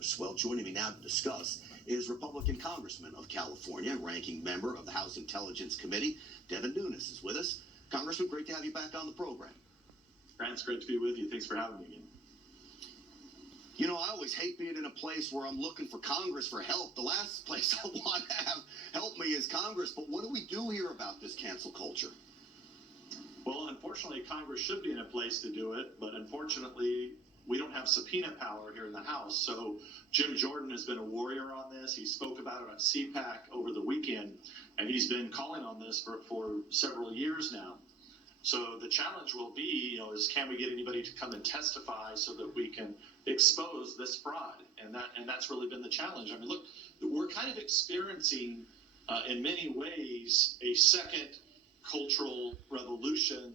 others. Well, joining me now to discuss is Republican Congressman of California, ranking member of the House Intelligence Committee, Devin Nunes is with us. Congressman, great to have you back on the program. Grant, it's great to be with you. Thanks for having me again. You know, I always hate being in a place where I'm looking for Congress for help. The last place I want to have help me is Congress. But what do we do here about this cancel culture? Well, unfortunately, Congress should be in a place to do it, but unfortunately, we don't have subpoena power here in the House. So Jim Jordan has been a warrior on this. He spoke about it on CPAC over the weekend, and he's been calling on this for several years now. So the challenge will be, is can we get anybody to come and testify so that we can expose this fraud? And that's really been the challenge. I mean, look, we're kind of experiencing, in many ways, a second cultural revolution,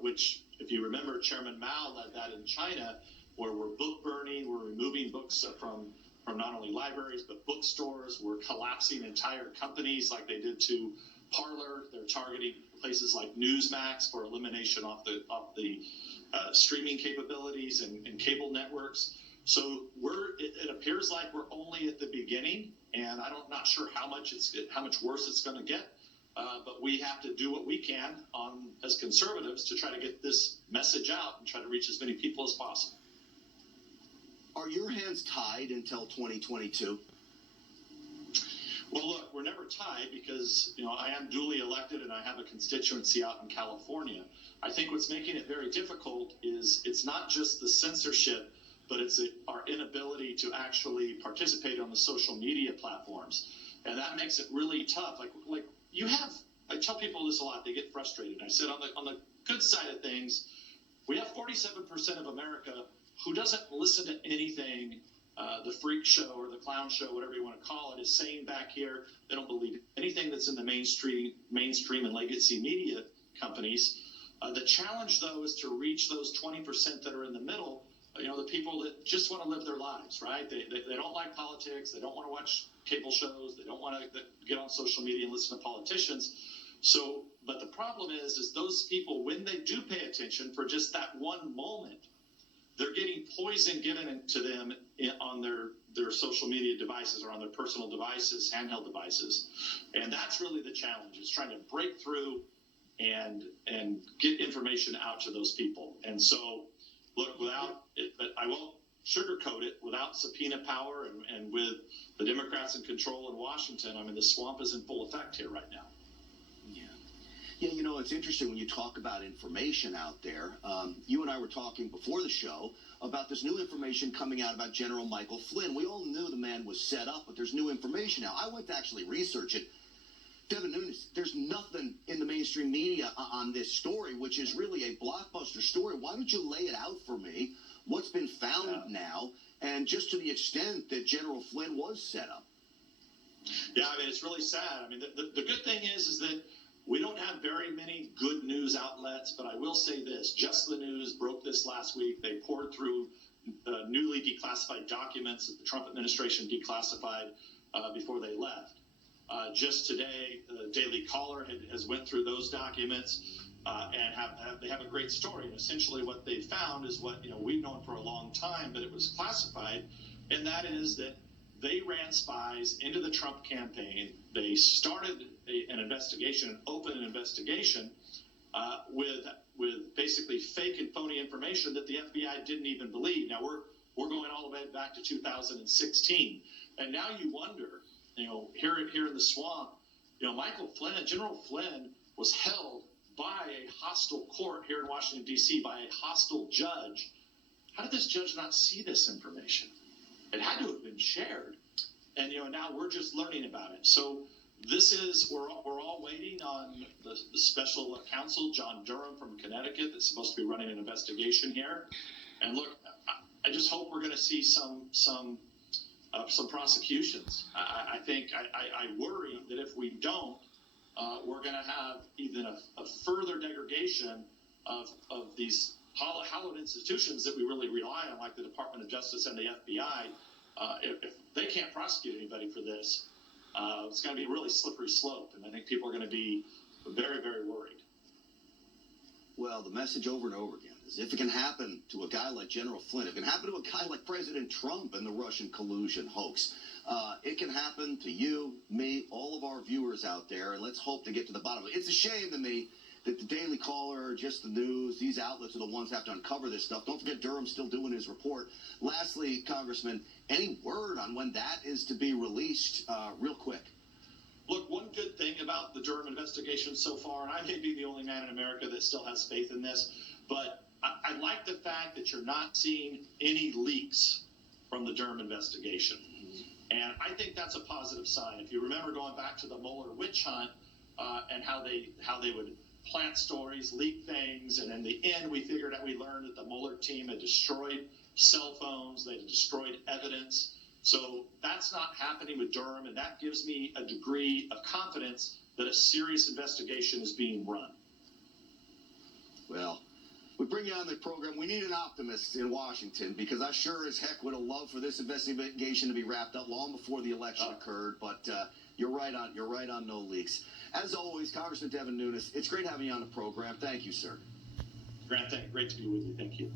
which, if you remember, Chairman Mao led that in China, where we're book burning, we're removing books from not only libraries but bookstores. We're collapsing entire companies like they did to Parler. They're targeting places like Newsmax for elimination off the streaming capabilities and cable networks. So it appears like we're only at the beginning, and I'm not sure how much worse it's going to get. But we have to do what we can as conservatives to try to get this message out and try to reach as many people as possible. Are your hands tied until 2022? Well, look, we're never tied because, I am duly elected and I have a constituency out in California. I think what's making it very difficult is it's not just the censorship, but it's our inability to actually participate on the social media platforms. And that makes it really tough. I tell people this a lot, they get frustrated. I said on the good side of things, we have 47% of America who doesn't listen to anything the freak show or the clown show, whatever you want to call it, is saying back here. They don't believe anything that's in the mainstream and legacy media companies. The challenge, though, is to reach those 20% that are in the middle, the people that just want to live their lives, right? They don't like politics. They don't want to watch cable shows. They don't want to get on social media and listen to politicians. But the problem is those people, when they do pay attention for just that one moment, they're getting poison given into them on their social media devices or on their personal devices, handheld devices. And that's really the challenge, is trying to break through and get information out to those people. And so, look, without it, but I won't sugarcoat it, without subpoena power and with the Democrats in control in Washington, I mean, the swamp is in full effect here right now. Yeah, it's interesting when you talk about information out there. You and I were talking before the show about this new information coming out about General Michael Flynn. We all knew the man was set up, but there's new information now. I went to actually research it. Devin Nunes, there's nothing in the mainstream media on this story, which is really a blockbuster story. Why don't you lay it out for me? What's been found now, and just to the extent that General Flynn was set up? Yeah, I mean, it's really sad. I mean, the good thing is that we don't have very many good news outlets, but I will say this. Just the News broke this last week. They poured through newly declassified documents that the Trump administration declassified before they left. Just today, the Daily Caller has went through those documents and they have a great story. And essentially what they found is what we've known for a long time, but it was classified, and that is that they ran spies into the Trump campaign. They started an investigation, an open investigation, with basically fake and phony information that the FBI didn't even believe. Now we're going all the way back to 2016, and now you wonder, here in the swamp, Michael Flynn, General Flynn, was held by a hostile court here in Washington D.C. by a hostile judge. How did this judge not see this information? It had to have been shared, and now we're just learning about it. So we're all waiting on the special counsel, John Durham from Connecticut, that's supposed to be running an investigation here. And look, I just hope we're going to see some prosecutions. I think I worry that if we don't, we're going to have even a further degradation of these hallowed institutions that we really rely on, like the Department of Justice and the FBI. If they can't prosecute anybody for this, it's going to be a really slippery slope, and I think people are going to be very, very worried. Well, the message over and over again is if it can happen to a guy like General Flynn, if it can happen to a guy like President Trump and the Russian collusion hoax, it can happen to you, me, all of our viewers out there, and let's hope to get to the bottom of it. It's a shame to me that the Daily Caller, just the news, these outlets are the ones that have to uncover this stuff. Don't forget Durham's still doing his report. Lastly, Congressman, any word on when that is to be released real quick? Look, one good thing about the Durham investigation so far, and I may be the only man in America that still has faith in this, but I like the fact that you're not seeing any leaks from the Durham investigation. And I think that's a positive sign. If you remember going back to the Mueller witch hunt and how they would plant stories, leak things, and in the end we learned that the Mueller team had destroyed cell phones, they had destroyed evidence. So that's not happening with Durham, and that gives me a degree of confidence that a serious investigation is being run. Well, we bring you on the program. We need an optimist in Washington because I sure as heck would have loved for this investigation to be wrapped up long before the election occurred. But you're right on no leaks. As always, Congressman Devin Nunes, it's great having you on the program. Thank you, sir. Grant, great to be with you. Thank you.